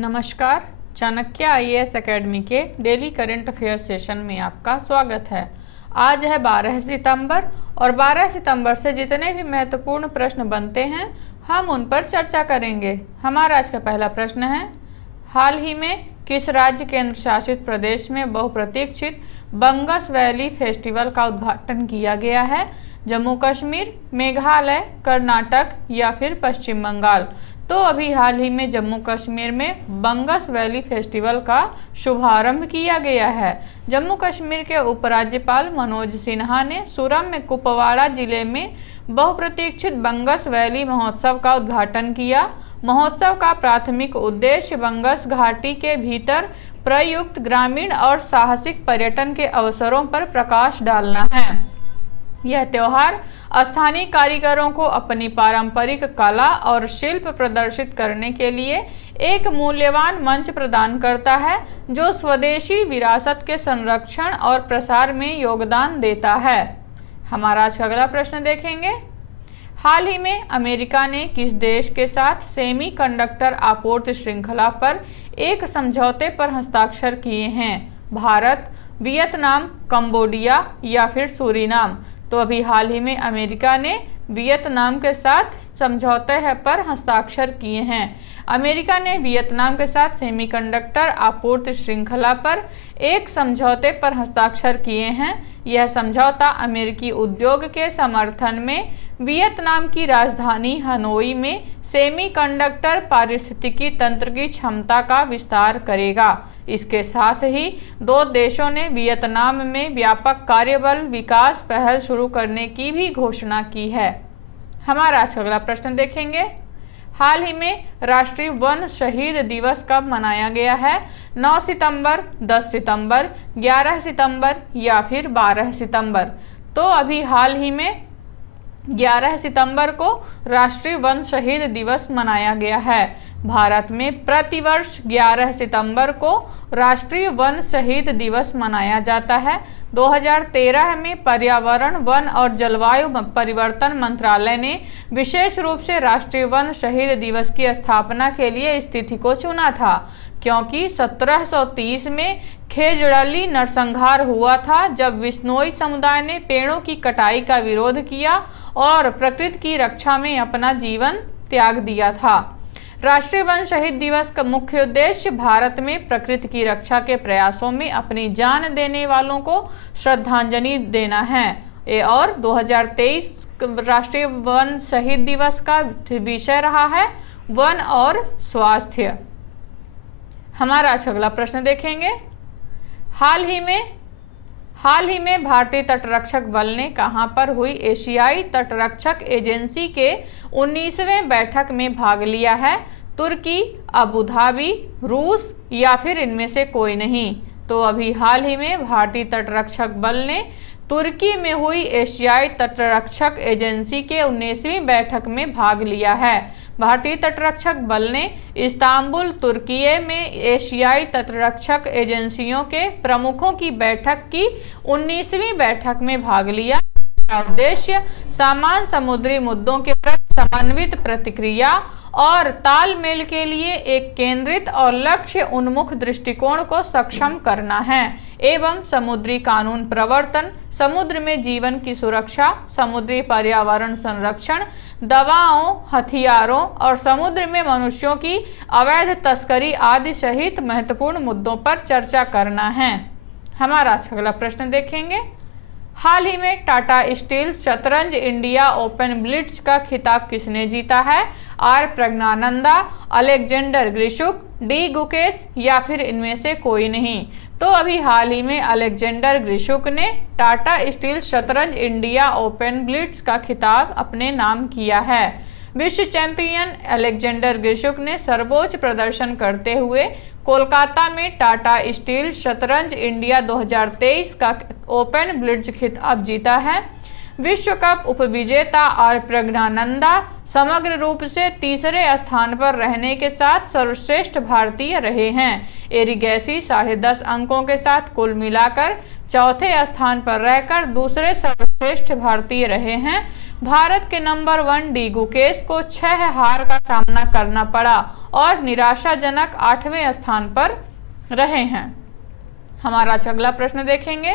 नमस्कार। Chanakya IAS academy के daily current affair session में आपका स्वागत है। आज है 12 सितंबर और 12 सितंबर से जितने भी महत्वपूर्ण प्रश्न बनते हैं हम उन पर चर्चा करेंगे। हमारा आज का पहला प्रश्न है, हाल ही में किस राज्य केंद्र शासित प्रदेश में बहुप्रतीक्षित बंगस वैली फेस्टिवल का उद्घाटन किया गया है? जम्मू कश्मीर, मेघालय, कर्नाटक या फिर पश्चिम बंगाल? तो अभी हाल ही में जम्मू कश्मीर में बंगस वैली फेस्टिवल का शुभारंभ किया गया है। जम्मू कश्मीर के उपराज्यपाल मनोज सिन्हा ने सूरम में कुपवाड़ा जिले में बहुप्रतीक्षित बंगस वैली महोत्सव का उद्घाटन किया। महोत्सव का प्राथमिक उद्देश्य बंगस घाटी के भीतर प्रयुक्त ग्रामीण और साहसिक पर्यटन के अवसरों पर प्रकाश डालना है। यह त्योहार स्थानीय कारीगरों को अपनी पारंपरिक कला और शिल्प प्रदर्शित करने के लिए एक मूल्यवान मंच प्रदान करता है, जो स्वदेशी विरासत के संरक्षण और प्रसार में योगदान देता है। हमारा आज का अगला प्रश्न देखेंगे, हाल ही में अमेरिका ने किस देश के साथ सेमीकंडक्टर आपूर्ति श्रृंखला पर एक समझौते पर हस्ताक्षर किए हैं? भारत, वियतनाम, कंबोडिया या फिर सूरीनाम? तो अभी हाल ही में अमेरिका ने वियतनाम के साथ समझौते पर हस्ताक्षर किए हैं। अमेरिका ने वियतनाम के साथ सेमीकंडक्टर आपूर्ति श्रृंखला पर एक समझौते पर हस्ताक्षर किए हैं। यह समझौता अमेरिकी उद्योग के समर्थन में वियतनाम की राजधानी हनोई में सेमीकंडक्टर पारिस्थितिकी तंत्र की क्षमता का विस्तार करेगा। इसके साथ ही दो देशों ने वियतनाम में व्यापक कार्यबल विकास पहल शुरू करने की भी घोषणा की है। हमारा आज अगला प्रश्न देखेंगे, हाल ही में राष्ट्रीय वन शहीद दिवस कब मनाया गया है? 9 सितंबर, 10 सितंबर, 11 सितंबर या फिर 12 सितंबर? तो अभी हाल ही में 11 सितंबर को राष्ट्रीय वन शहीद दिवस मनाया गया है। भारत में प्रतिवर्ष 11 सितंबर को राष्ट्रीय वन शहीद दिवस मनाया जाता है। 2013 में पर्यावरण, वन और जलवायु परिवर्तन मंत्रालय ने विशेष रूप से राष्ट्रीय वन शहीद दिवस की स्थापना के लिए इस तिथि को चुना था, क्योंकि 1730 में खेजड़ली नरसंहार हुआ था, जब विश्नोई समुदाय ने पेड़ों की कटाई का विरोध किया और प्रकृति की रक्षा में अपना जीवन त्याग दिया था। राष्ट्रीय वन शहीद दिवस का मुख्य उद्देश्य भारत में प्रकृति की रक्षा के प्रयासों में अपनी जान देने वालों को श्रद्धांजलि देना है। और 2023 राष्ट्रीय वन शहीद दिवस का विषय रहा है वन और स्वास्थ्य। हमारा अगला प्रश्न देखेंगे, हाल ही में भारतीय तटरक्षक बल ने कहां पर हुई एशियाई तटरक्षक एजेंसी के 19वें बैठक में भाग लिया है? तुर्की, अबू धाबी, रूस या फिर इनमें से कोई नहीं? तो अभी हाल ही में भारतीय तटरक्षक बल ने तुर्की में हुई एशियाई तटरक्षक एजेंसी के 19वीं बैठक में भाग लिया है। भारतीय तटरक्षक बल ने इस्तांबुल, तुर्की में एशियाई तटरक्षक एजेंसियों के प्रमुखों की बैठक की 19वीं बैठक में भाग लिया। इसका उद्देश्य समान समुद्री मुद्दों के प्रति समन्वित प्रतिक्रिया और तालमेल के लिए एक केंद्रित और लक्ष्य उन्मुख दृष्टिकोण को सक्षम करना है एवं समुद्री कानून प्रवर्तन, समुद्र में जीवन की सुरक्षा, समुद्री पर्यावरण संरक्षण, दवाओं, हथियारों और समुद्र में मनुष्यों की अवैध तस्करी आदि सहित महत्वपूर्ण मुद्दों पर चर्चा करना है। हमारा अगला प्रश्न देखेंगे, हाल ही में टाटा स्टील शतरंज इंडिया ओपन ब्लिट्ज का खिताब किसने जीता है? R Praggnanandhaa, Alexander Grischuk, D Gukesh या फिर इनमें से कोई नहीं? तो अभी हाल ही में अलेक्जेंडर ग्रिशुक ने टाटा स्टील शतरंज इंडिया ओपन ब्लिट्ज का खिताब अपने नाम किया है। विश्व चैंपियन अलेक्जेंडर ग्रिशुक ने सर्वोच्च प्रदर्शन करते हुए कोलकाता में टाटा स्टील शतरंज इंडिया 2023 का ओपन ब्लिट्ज खिताब जीता है। विश्व कप उपविजेता आर प्रज्ञानंदा समग्र रूप से तीसरे स्थान पर रहने के साथ सर्वश्रेष्ठ भारतीय रहे हैं। एरिगैसी 10.5 अंकों के साथ कुल मिलाकर चौथे स्थान पर रहकर दूसरे सर्वश्रेष्ठ भारतीय रहे हैं। भारत के नंबर 1 डी गुकेश को 6 हार का सामना करना पड़ा और निराशाजनक 8वें स्थान पर रहे हैं। हमारा अगला प्रश्न देखेंगे।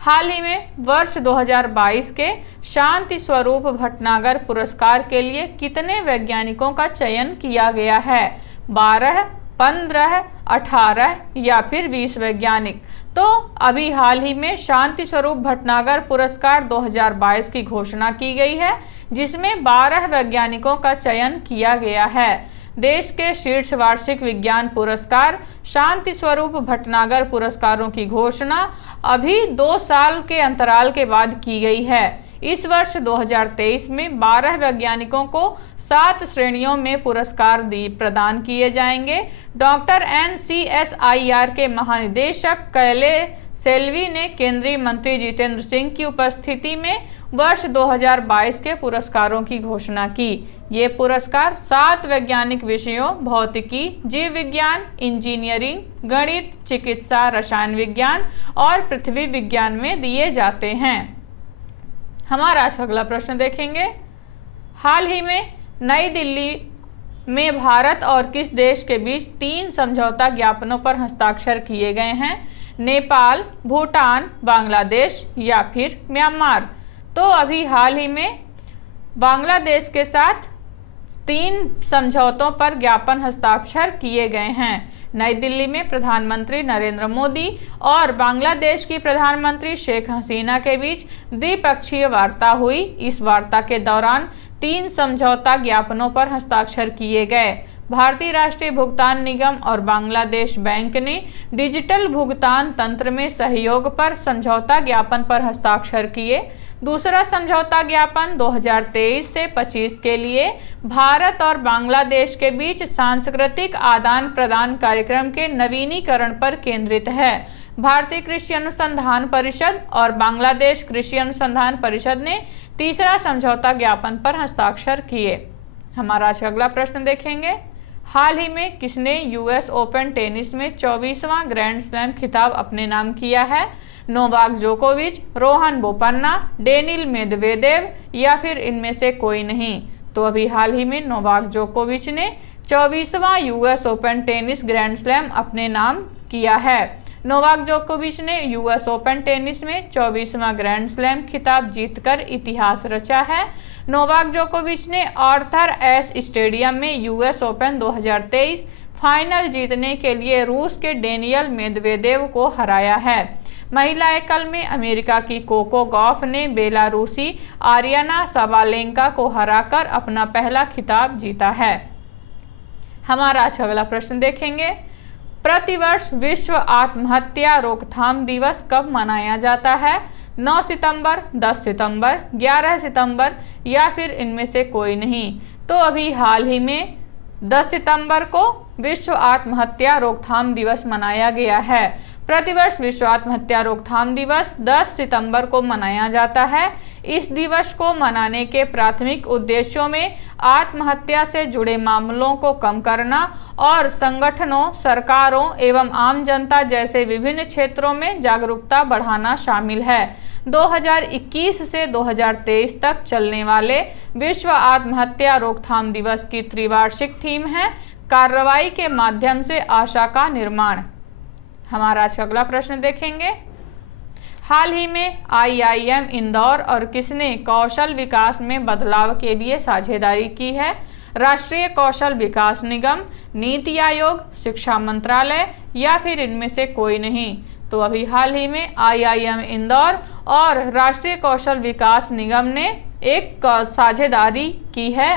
हाल ही में वर्ष 2022 के शांति स्वरूप भटनागर पुरस्कार के लिए कितने वैज्ञानिकों का चयन किया गया है? 12, 15, 18 या फिर 20 वैज्ञानिक। तो अभी हाल ही में शांति स्वरूप भटनागर पुरस्कार 2022 की घोषणा की गई है, जिसमें 12 वैज्ञानिकों का चयन किया गया है। देश के शीर्ष वार्षिक विज्ञान पुरस्कार शांति स्वरूप भटनागर पुरस्कारों की घोषणा अभी 2 साल के अंतराल के बाद की गई है। इस वर्ष 2023 में 12 वैज्ञानिकों को 7 श्रेणियों में पुरस्कार प्रदान किए जाएंगे। डॉक्टर NCSIR के महानिदेशक कैले सेल्वी ने केंद्रीय मंत्री जितेंद्र सिंह की उपस्थिति में वर्ष 2022 के पुरस्कारों की घोषणा की। ये पुरस्कार 7 वैज्ञानिक विषयों भौतिकी, जीव विज्ञान, इंजीनियरिंग, गणित, चिकित्सा, रसायन विज्ञान और पृथ्वी विज्ञान में दिए जाते हैं। हमारा अगला प्रश्न देखेंगे। हाल ही में नई दिल्ली में भारत और किस देश के बीच 3 समझौता ज्ञापनों पर हस्ताक्षर किए गए हैं? नेपाल, भूटान, बांग्लादेश या फिर म्यांमार। तो अभी हाल ही में बांग्लादेश के साथ 3 समझौतों पर ज्ञापन हस्ताक्षर किए गए हैं। नई दिल्ली में प्रधानमंत्री नरेंद्र मोदी और बांग्लादेश की प्रधानमंत्री शेख हसीना के बीच द्विपक्षीय वार्ता हुई। इस वार्ता के दौरान 3 समझौता ज्ञापनों पर हस्ताक्षर किए गए। भारतीय राष्ट्रीय भुगतान निगम और बांग्लादेश बैंक ने डिजिटल भुगतान तंत्र में सहयोग पर समझौता ज्ञापन पर हस्ताक्षर किए। दूसरा समझौता ज्ञापन 2023 से 25 के लिए भारत और बांग्लादेश के बीच सांस्कृतिक आदान प्रदान कार्यक्रम के नवीनीकरण पर केंद्रित है। भारतीय कृषि अनुसंधान परिषद और बांग्लादेश कृषि अनुसंधान परिषद ने तीसरा समझौता ज्ञापन पर हस्ताक्षर किए। हमारा अगला प्रश्न देखेंगे। हाल ही में किसने US ओपन टेनिस में 24वां ग्रैंड स्लैम खिताब अपने नाम किया है? नोवाक जोकोविच, रोहन बोपन्ना, डेनिल मेदवेदेव या फिर इनमें से कोई नहीं। तो अभी हाल ही में नोवाक जोकोविच ने 24वां US open tennis grand slam अपने नाम किया है। नोवाक जोकोविच ने US ओपन टेनिस में 24वां ग्रैंड स्लैम खिताब जीतकर इतिहास रचा है। नोवाक जोकोविच ने आर्थर एस स्टेडियम में US ओपन 2023 फाइनल जीतने के लिए रूस के डेनियल मेदवेदेव को हराया है। महिला एकल में अमेरिका की कोको गॉफ ने बेलारूसी आरियाना साबालेंका को हराकर अपना पहला खिताब जीता है। हमारा अगला प्रश्न देखेंगे। प्रतिवर्ष विश्व आत्महत्या रोकथाम दिवस कब मनाया जाता है? 9 सितंबर, 10 सितंबर, 11 सितंबर या फिर इनमें से कोई नहीं। तो अभी हाल ही में 10 सितंबर को विश्व आत्महत्या रोकथाम दिवस मनाया गया है। प्रतिवर्ष विश्व आत्महत्या रोकथाम दिवस 10 सितंबर को मनाया जाता है। इस दिवस को मनाने के प्राथमिक उद्देश्यों में आत्महत्या से जुड़े मामलों को कम करना और संगठनों, सरकारों एवं आम जनता जैसे विभिन्न क्षेत्रों में जागरूकता बढ़ाना शामिल है। 2021 से 2023 तक चलने वाले विश्व आत्महत्या रोकथाम दिवस की त्रिवार्षिक थीम है कार्रवाई के माध्यम से आशा का निर्माण। हमारा अगला प्रश्न देखेंगे। हाल ही में IIM इंदौर और किसने कौशल विकास में बदलाव के लिए साझेदारी की है? राष्ट्रीय कौशल विकास निगम, नीति आयोग, शिक्षा मंत्रालय या फिर इनमें से कोई नहीं। तो अभी हाल ही में IIM इंदौर और राष्ट्रीय कौशल विकास निगम ने एक साझेदारी की है।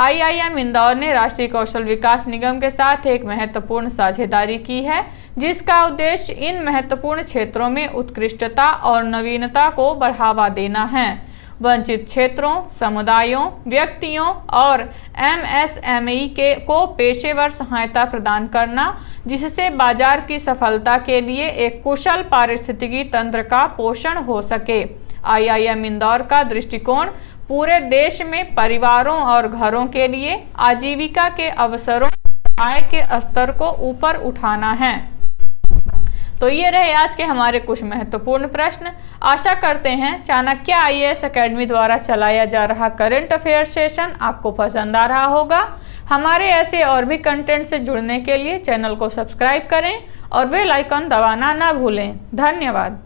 IIM इंदौर ने राष्ट्रीय कौशल विकास निगम के साथ एक महत्वपूर्ण साझेदारी की है, जिसका उद्देश्य इन महत्वपूर्ण क्षेत्रों में उत्कृष्टता और नवीनता को बढ़ावा देना है। वंचित क्षेत्रों, समुदायों, व्यक्तियों और MSME को पेशेवर सहायता प्रदान करना, जिससे बाजार की सफलता के लिए एक कुशल पारिस्थितिकी तंत्र का पोषण हो सके। IIM इंदौर का दृष्टिकोण पूरे देश में परिवारों और घरों के लिए आजीविका के अवसरों और आय के स्तर को ऊपर उठाना है। तो ये रहे आज के हमारे कुछ महत्वपूर्ण प्रश्न। आशा करते हैं चाणक्य IAS अकेडमी द्वारा चलाया जा रहा करंट अफेयर सेशन आपको पसंद आ रहा होगा। हमारे ऐसे और भी कंटेंट से जुड़ने के लिए चैनल को सब्सक्राइब करें और बेल आइकन दबाना ना भूलें। धन्यवाद।